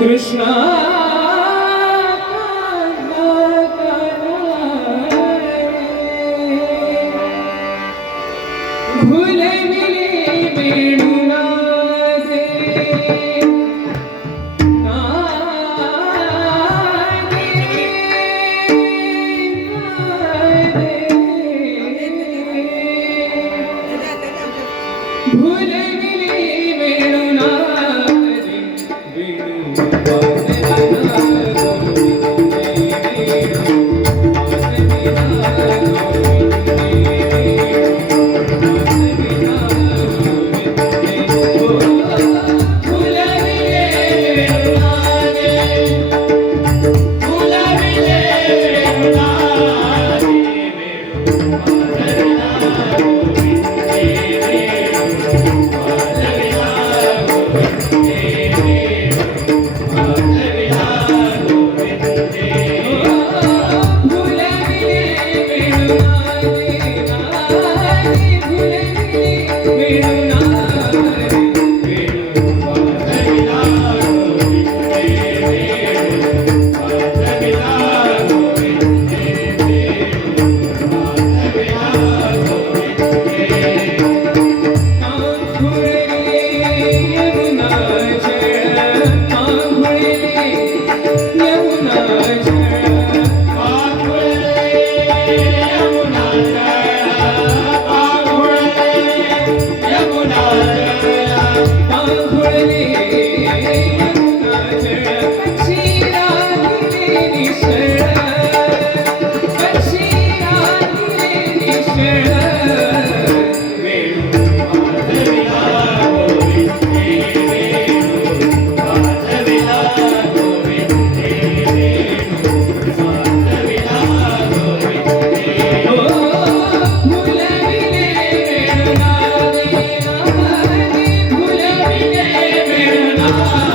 कृष्णा भूले मिले Thank you.